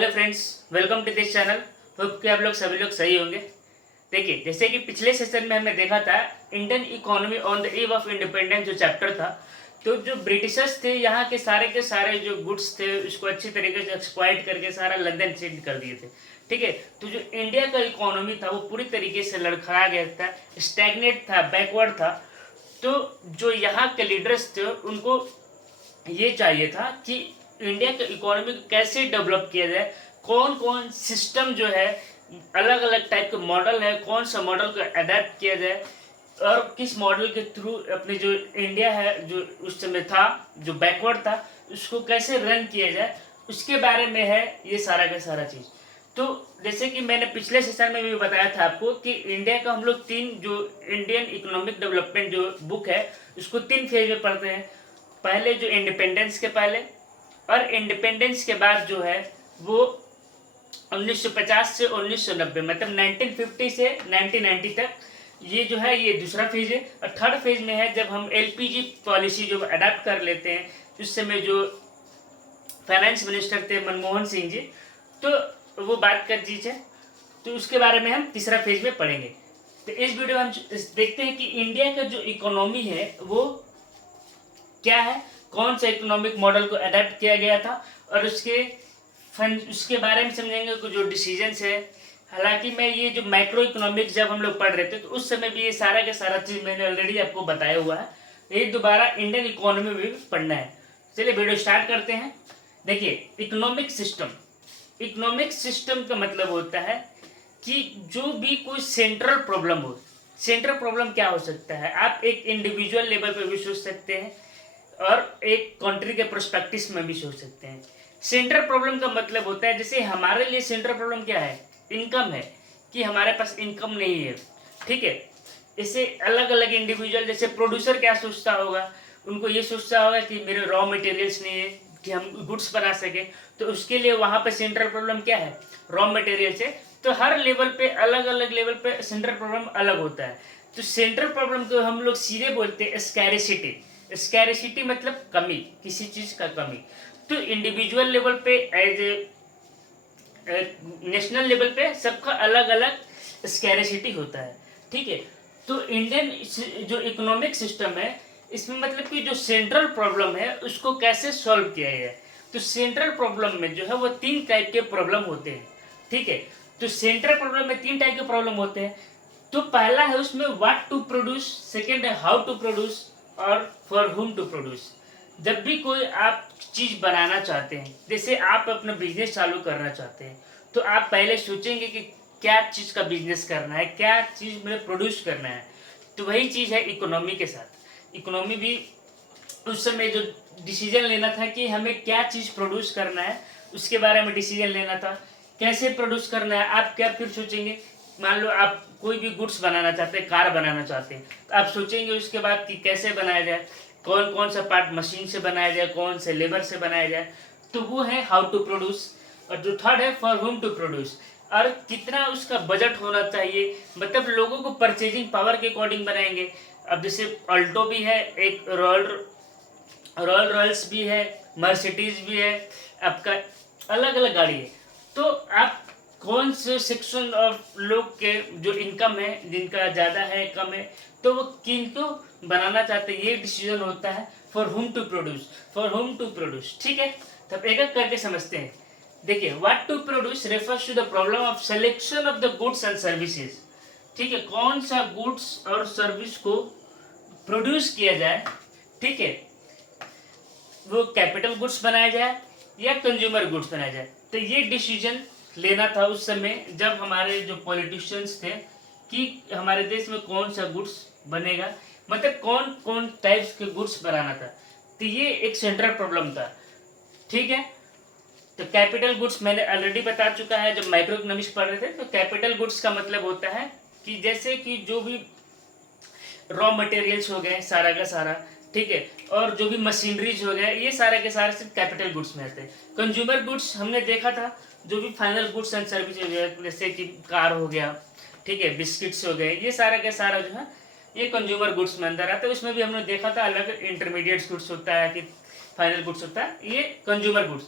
Hello friends, welcome to this channel. Hope कि आप लोग सभी लोग सही होंगे। देखिए, जैसे कि पिछले सेशन में हमने देखा था Indian economy on the eve of independence जो चैप्टर था, तो जो ब्रिटिशर्स थे यहाँ के सारे जो गुड्स थे उसको अच्छी तरीके से एक्सप्लॉइट करके सारा लंदन सेंड कर दिए थे। ठीक है, तो जो इंडिया का इकोनॉमी था वो पूरी तरीके से लड़खड़ा गया था, स्टैग्नेट था, बैकवर्ड था। तो जो यहाँ के लीडर्स थे उनको ये चाहिए था कि इंडिया के इकोनॉमी को कैसे डेवलप किया जाए, कौन कौन सिस्टम जो है, अलग अलग टाइप के मॉडल है, कौन सा मॉडल को अडेप्ट किया जाए और किस मॉडल के थ्रू अपनी जो इंडिया है जो उस समय था, जो बैकवर्ड था, उसको कैसे रन किया जाए, उसके बारे में है ये सारा का सारा चीज़। तो जैसे कि मैंने पिछले सेशन में भी बताया था आपको कि इंडिया का हम लोग तीन जो इंडियन इकोनॉमिक डेवलपमेंट जो बुक है उसको तीन फेज में पढ़ते हैं। पहले जो इंडिपेंडेंस के पहले और इंडिपेंडेंस के बाद जो है वो 1950 से 1990 मतलब 1950 से 1990 तक, ये जो है ये दूसरा फेज है। और थर्ड फेज में है जब हम एलपीजी पॉलिसी जो अडाप्ट कर लेते हैं, उस समय जो फाइनेंस मिनिस्टर थे मनमोहन सिंह जी, तो वो बात कर दीजिए। तो उसके बारे में हम तीसरा फेज में पढ़ेंगे। तो इस वीडियो में हम देखते हैं कि इंडिया का जो इकोनॉमी है वो क्या है, कौन सा इकोनॉमिक मॉडल को अडेप्ट किया गया था और उसके बारे में समझेंगे कुछ जो डिसीजंस है। हालांकि मैं ये जो माइक्रो इकोनॉमिक्स जब हम लोग पढ़ रहे थे तो उस समय भी ये सारा का सारा चीज़ मैंने ऑलरेडी आपको बताया हुआ है, ये दोबारा इंडियन इकोनॉमी में भी पढ़ना है। चलिए वीडियो स्टार्ट करते हैं। देखिए, इकोनॉमिक सिस्टम का मतलब होता है कि जो भी कोई सेंट्रल प्रॉब्लम हो। सेंट्रल प्रॉब्लम क्या हो सकता है, आप एक इंडिविजुअल लेवल पर भी सोच सकते हैं और एक कंट्री के प्रोस्पेक्टिव में भी सोच सकते हैं। सेंट्रल प्रॉब्लम का मतलब होता है, जैसे हमारे लिए सेंट्रल प्रॉब्लम क्या है, इनकम है, कि हमारे पास इनकम नहीं है। ठीक है, जैसे अलग अलग इंडिविजुअल, जैसे प्रोड्यूसर क्या सोचता होगा, उनको ये सोचता होगा कि मेरे रॉ मटेरियल्स नहीं है कि हम गुड्स बना सके, तो उसके लिए वहाँ पे सेंट्रल प्रॉब्लम क्या है, रॉ मटेरियल्स है। तो हर लेवल पे अलग अलग लेवल पे सेंट्रल प्रॉब्लम अलग होता है। तो सेंट्रल प्रॉब्लम को हम लोग सीधे बोलते हैं स्कैरिसिटी। स्कैरिसिटी मतलब कमी, किसी चीज़ का कमी। तो इंडिविजुअल लेवल पे एज नेशनल लेवल पे सबका अलग अलग स्कैरिसिटी होता है। ठीक है, तो इंडियन जो इकोनॉमिक सिस्टम है इसमें मतलब कि जो सेंट्रल प्रॉब्लम है उसको कैसे सॉल्व किया जाए। तो सेंट्रल प्रॉब्लम में जो है वो तीन टाइप के प्रॉब्लम होते हैं। ठीक है, तो सेंट्रल प्रॉब्लम में तीन टाइप के प्रॉब्लम होते हैं। तो पहला है उसमें व्हाट टू प्रोड्यूस, सेकेंड है हाउ टू प्रोड्यूस और फॉर हुम टू प्रोड्यूस। जब भी कोई आप चीज़ बनाना चाहते हैं, जैसे आप अपना बिजनेस चालू करना चाहते हैं, तो आप पहले सोचेंगे कि क्या चीज़ का बिजनेस करना है, क्या चीज़ में प्रोड्यूस करना है। तो वही चीज़ है इकोनॉमी के साथ। इकोनॉमी भी उस समय जो डिसीजन लेना था कि हमें क्या चीज़ प्रोड्यूस करना है, उसके बारे में डिसीजन लेना था। कैसे प्रोड्यूस करना है, आप क्या फिर सोचेंगे। मान लो आप कोई भी गुड्स बनाना चाहते हैं, कार बनाना चाहते हैं, तो आप सोचेंगे उसके बाद कि कैसे बनाया जाए, कौन कौन सा पार्ट मशीन से बनाया जाए, कौन से लेबर से बनाया जाए। तो वो है हाउ टू प्रोड्यूस। और जो थर्ड है फॉर होम टू प्रोड्यूस, और कितना उसका बजट होना चाहिए, मतलब लोगों को परचेजिंग पावर के अकॉर्डिंग बनाएंगे। अब जैसे अल्टो भी है, एक रॉयल रॉयल्स भी है, मर्सिडीज भी है, आपका अलग अलग गाड़ी है। तो आप कौन से सेक्शन ऑफ लोग के जो इनकम है, जिनका ज़्यादा है कम है, तो वो किनको बनाना चाहते हैं, ये डिसीजन होता है फॉर होम टू प्रोड्यूस। ठीक है, तब एक एक करके समझते हैं। देखिए, what to produce refers to the problem of selection of the goods and services. ठीक है, कौन सा गुड्स और सर्विस को प्रोड्यूस किया जाए। ठीक है, वो कैपिटल गुड्स बनाया जाए या कंज्यूमर गुड्स बनाया जाए। तो ये डिसीजन लेना था उस समय जब हमारे जो पॉलिटिशियंस थे कि हमारे देश में कौन सा गुड्स बनेगा, मतलब कौन कौन टाइप्स के गुड्स बनाना था। तो ये एक सेंट्रल प्रॉब्लम था। ठीक है, तो कैपिटल गुड्स मैंने ऑलरेडी बता चुका है जब माइक्रो इकोनॉमिक्स पढ़ रहे थे। तो कैपिटल गुड्स का मतलब होता है कि जैसे कि जो भी रॉ मटेरियल्स हो गए सारा का सारा, ठीक है, और जो भी मशीनरीज हो गए, ये सारे के सारे सिर्फ कैपिटल गुड्स में आते हैं। कंज्यूमर गुड्स हमने देखा था, जो भी फाइनल गुड्स एंड सर्विस हो गया, जैसे कि कार हो गया, ठीक है, बिस्किट्स हो गए, ये सारा का सारा जो है ये कंज्यूमर गुड्स में अंदर आता है। उसमें भी हमने देखा था अलग इंटरमीडिएट गुड्स होता है कि फाइनल गुड्स होता है, ये कंज्यूमर गुड्स।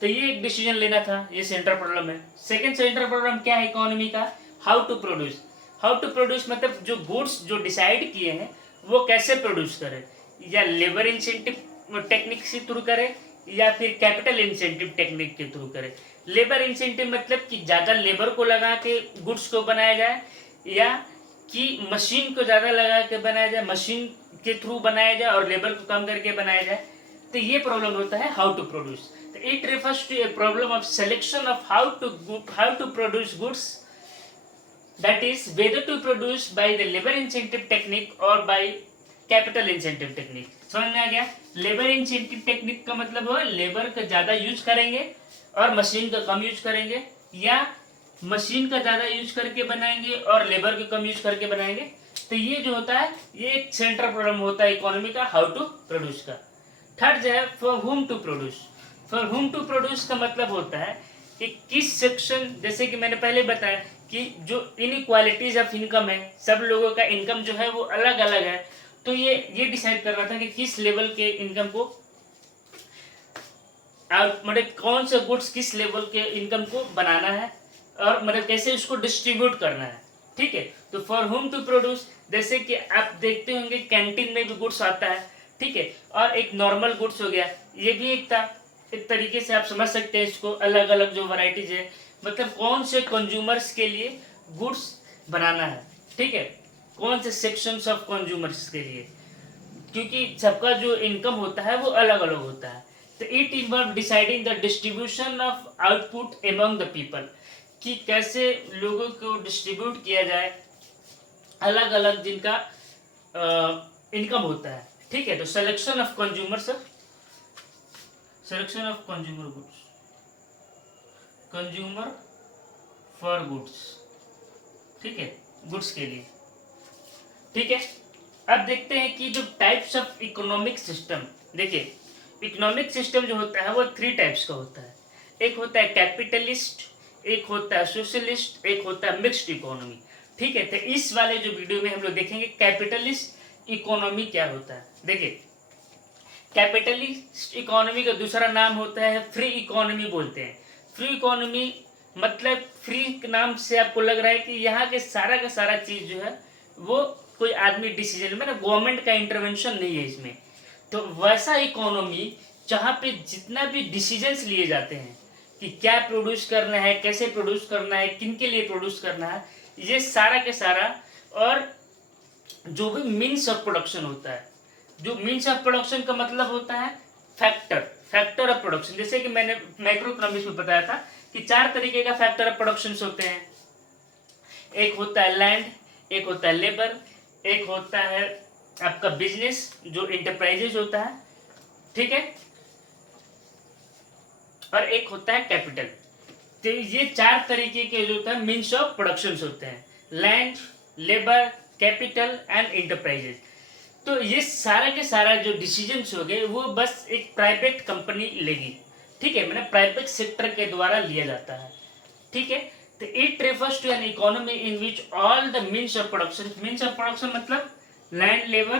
तो ये एक डिसीजन लेना था, ये सेंट्रल प्रॉब्लम है। सेकंड सेंट्रल प्रॉब्लम क्या है इकोनॉमी का, how to produce. How to produce मतलब जो गुड्स जो डिसाइड किए हैं वो कैसे प्रोड्यूस करें, या लेबर इंसेंटिव टेक्निक से थ्रू करें या फिर कैपिटल इंसेंटिव टेक्निक के थ्रू करें। लेबर इंसेंटिव मतलब कि ज़्यादा लेबर को लगा के गुड्स को बनाया जाए, या कि मशीन को ज़्यादा लगा के बनाया जाए, मशीन के थ्रू बनाया जाए और लेबर को कम करके बनाया जाए। तो ये प्रॉब्लम होता है हाउ टू प्रोड्यूस। तो it refers to a problem of selection of how to produce goods, that is whether to produce by the labor incentive technique or by capital incentive technique। समझ में आ गया? Labour incentive technique का मतलब है labour का ज़्यादा use करेंगे और मशीन का कम यूज करेंगे, या मशीन का ज़्यादा यूज करके बनाएंगे और लेबर का कम यूज करके बनाएंगे। तो ये जो होता है ये एक सेंट्रल प्रॉब्लम होता है इकोनॉमी का, हाउ टू प्रोड्यूस का। थर्ड जो है for whom to produce. For whom to produce का मतलब होता है कि किस सेक्शन, जैसे कि मैंने पहले बताया कि जो इनइक्वालिटीज ऑफ इनकम है, सब लोगों का इनकम जो है वो अलग अलग है, तो ये डिसाइड कर रहा था कि किस लेवल के इनकम को मतलब कौन से गुड्स किस लेवल के इनकम को बनाना है और मतलब कैसे उसको डिस्ट्रीब्यूट करना है। ठीक है, तो फॉर हुम टू प्रोड्यूस, जैसे कि आप देखते होंगे कैंटीन में भी गुड्स आता है, ठीक है, और एक नॉर्मल गुड्स हो गया, ये भी एक था। एक तरीके से आप समझ सकते हैं इसको, अलग अलग जो वैरायटीज है, मतलब कौन से कंज्यूमर्स के लिए गुड्स बनाना है, ठीक है, कौन से सेक्शंस ऑफ कंज्यूमर्स के लिए, क्योंकि सबका जो इनकम होता है वो अलग अलग होता है। तो it involve deciding the distribution of output among the people, कि कैसे लोगों को डिस्ट्रीब्यूट किया जाए अलग अलग जिनका इनकम होता है। ठीक है, तो selection of consumers, selection of consumer goods, consumer for goods, ठीक है, गुड्स के लिए। ठीक है, अब देखते हैं कि जो टाइप्स ऑफ इकोनॉमिक सिस्टम, देखिए इकोनॉमिक सिस्टम जो होता है वो 3 टाइप्स का होता है। एक होता है कैपिटलिस्ट, एक होता है सोशलिस्ट, एक होता है मिक्स्ड इकोनॉमी। ठीक है, तो इस वाले जो वीडियो में हम लोग देखेंगे कैपिटलिस्ट इकोनॉमी क्या होता है। देखिए कैपिटलिस्ट इकोनॉमी का दूसरा नाम होता है फ्री इकोनॉमी बोलते हैं। फ्री इकोनॉमी मतलब फ्री नाम से आपको लग रहा है कि यहाँ के सारा का सारा चीज़ जो है वो कोई आदमी डिसीजन में ना, गवर्नमेंट का इंटरवेंशन नहीं है इसमें। तो वैसा इकोनॉमी जहाँ पे जितना भी डिसीजंस लिए जाते हैं कि क्या प्रोड्यूस करना है, कैसे प्रोड्यूस करना है, किन के लिए प्रोड्यूस करना है, ये सारा के सारा, और जो भी मीन्स ऑफ प्रोडक्शन होता है, जो मीन्स ऑफ प्रोडक्शन का मतलब होता है फैक्टर ऑफ प्रोडक्शन। जैसे कि मैंने माइक्रो इकोनॉमिक्स में बताया था कि 4 तरीके का फैक्टर ऑफ प्रोडक्शन होते हैं। एक होता है लैंड, एक होता है लेबर, एक होता है आपका बिजनेस जो इंटरप्राइजेज होता है, ठीक है, और एक होता है कैपिटल। तो ये 4 तरीके के जो होता है मीन्स ऑफ प्रोडक्शन होते हैं, land, labour, capital and enterprises. तो ये सारा के सारा जो डिसीजंस हो गए वो बस एक प्राइवेट कंपनी लेगी, ठीक है, मतलब प्राइवेट सेक्टर के द्वारा लिया जाता है। ठीक है, तो it refers to an economy in which all the means of production मतलब land, labour,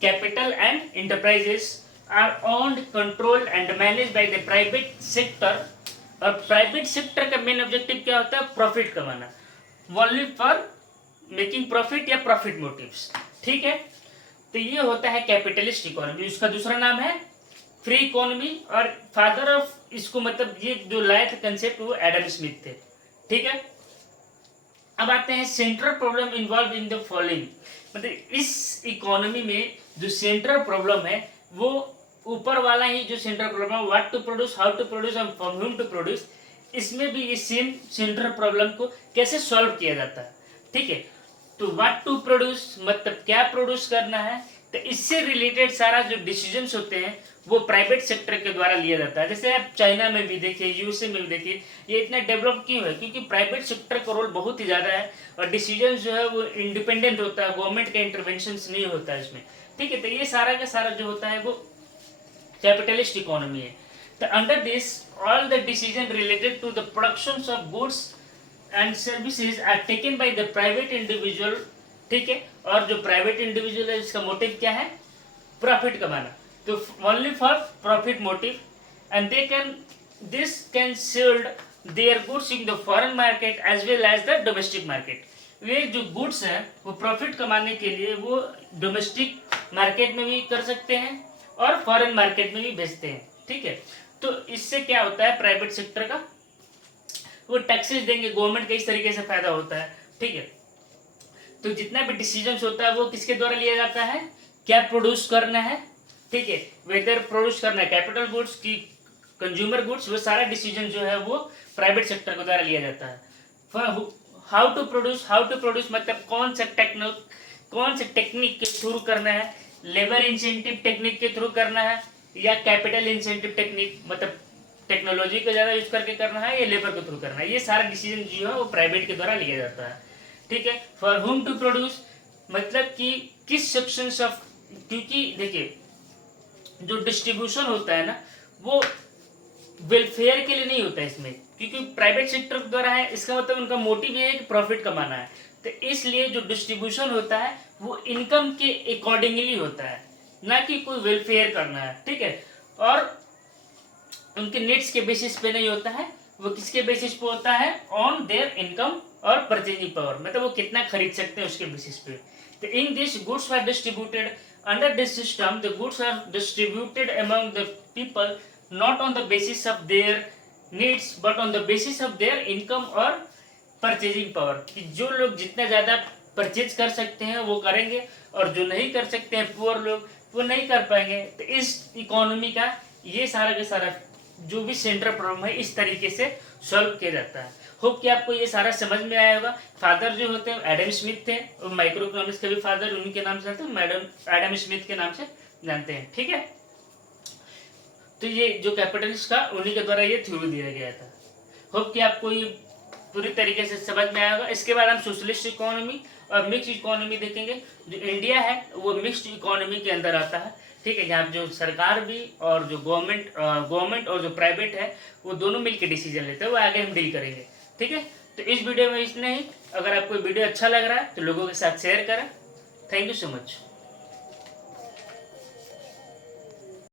capital and enterprises are owned, controlled and manage by the private sector. और प्राइवेट सेक्टर का मेन ऑब्जेक्टिव क्या होता है? प्रॉफिट कमाना, only for making profit या profit motives. ठीक है, तो ये होता है कैपिटलिस्ट इकोनॉमी। इसका दूसरा नाम है फ्री इकोनॉमी, और फादर ऑफ इसको मतलब ये जो लाए थे कंसेप्ट वो एडम स्मिथ थे। ठीक है, अब आते हैं central problem involve in the following. मतलब इस इकोनॉमी में जो सेंट्रल प्रॉब्लम है वो ऊपर वाला ही जो सेंट्रल प्रॉब्लम है, what to produce, how to produce and from whom to produce, इसमें भी ये सेम सेंट्रल प्रॉब्लम को कैसे सॉल्व किया जाता है। ठीक है, तो व्हाट टू प्रोड्यूस मतलब क्या प्रोड्यूस करना है, तो इससे रिलेटेड सारा जो डिसीजंस होते हैं वो प्राइवेट सेक्टर के द्वारा लिया जाता है। जैसे आप चाइना में भी देखिए, यूएसए में भी देखिए, ये इतना डेवलप क्यों है? क्योंकि प्राइवेट सेक्टर का रोल बहुत ही ज़्यादा है और डिसीजन जो है वो इंडिपेंडेंट होता है, गवर्नमेंट का इंटरवेंशन नहीं होता है इसमें। ठीक है, तो ये सारा का सारा जो होता है वो कैपिटलिस्ट इकोनॉमी है। तो under this all the decision related to the production of goods and services are taken by the private individual. ठीक है, और जो प्राइवेट इंडिविजुअल है इसका मोटिव क्या है? प्रॉफिट कमाना। तो only for profit motive, and they can this can sold their goods in the foreign market as well as the domestic market. वे जो गुड्स हैं वो प्रॉफिट कमाने के लिए वो डोमेस्टिक मार्केट में भी कर सकते हैं और फॉरेन मार्केट में भी बेचते हैं, ठीक है। तो इससे क्या होता है, प्राइवेट सेक्टर का वो टैक्सेस देंगे, गवर्नमेंट का इस तरीके से फायदा होता है, ठीक है। तो जितना भी डिसीजन होता है वो किसके द्वारा लिया जाता है, क्या प्रोड्यूस करना है, ठीक है, वेदर प्रोड्यूस करना है कैपिटल गुड्स की कंज्यूमर गुड्स, वो सारा डिसीजन जो है वो प्राइवेट सेक्टर के द्वारा लिया जाता है। हाउ टू प्रोड्यूस मतलब कौन से टेक्निक के थ्रू करना है, लेबर इंसेंटिव टेक्निक के थ्रू करना है या कैपिटल इंसेंटिव टेक्निक मतलब टेक्नोलॉजी का ज़्यादा यूज करके करना है या लेबर के थ्रू करना है, ये सारा डिसीजन जो है वो प्राइवेट के द्वारा लिया जाता है, ठीक है। फॉर होम टू प्रोड्यूस मतलब कि किस सेक्शंस ऑफ, क्योंकि देखिए जो डिस्ट्रीब्यूशन होता है ना वो वेलफेयर के लिए नहीं होता है इसमें, क्योंकि प्राइवेट सेक्टर द्वारा है, इसका मतलब उनका मोटिव ये है कि प्रॉफिट कमाना है। तो इसलिए जो डिस्ट्रीब्यूशन होता है वो इनकम के अकॉर्डिंगली होता है, ना कि कोई वेलफेयर करना है, ठीक है। और उनके नीड्स के बेसिस पे नहीं होता है, वो किसके बेसिस पे होता है, ऑन देयर इनकम और परचेजिंग पावर, मतलब वो कितना खरीद सकते हैं उसके बेसिस पे। तो in this goods are distributed under this system, the goods are distributed among the people not on the basis of their needs but on the basis of their income और परचेजिंग पावर, कि जो लोग जितना ज़्यादा purchase कर सकते हैं वो करेंगे और जो नहीं कर सकते हैं पुअर लोग वो नहीं कर पाएंगे। तो इस इकोनॉमी का ये सारा का सारा जो भी सेंट्रल प्रॉब्लम है इस तरीके से सॉल्व किया जाता है। होप कि आपको ये सारा समझ में आया होगा। फादर जो होते हैं एडम स्मिथ थे, माइक्रो इकोनॉमिक्स के भी फादर उन्हीं के नाम से जानते हैं, मैडम एडम स्मिथ के नाम से जानते हैं, ठीक है। तो ये जो कैपिटलिस्ट का उन्हीं के द्वारा ये थ्योरी दिया गया था। होप कि आपको ये पूरी तरीके से समझ में आया होगा। इसके बाद हम सोशलिस्ट इकोनॉमी और मिक्स इकोनॉमी देखेंगे। जो इंडिया है वो मिक्स्ड इकोनॉमी के अंदर आता है, ठीक है, जहाँ जो सरकार भी और जो गवर्नमेंट और जो प्राइवेट है वो दोनों मिलकर डिसीजन लेते हैं, वो आगे हम डील करेंगे, ठीक है। तो इस वीडियो में इतना ही। अगर आपको वीडियो अच्छा लग रहा है तो लोगों के साथ शेयर करें। Thank you so much.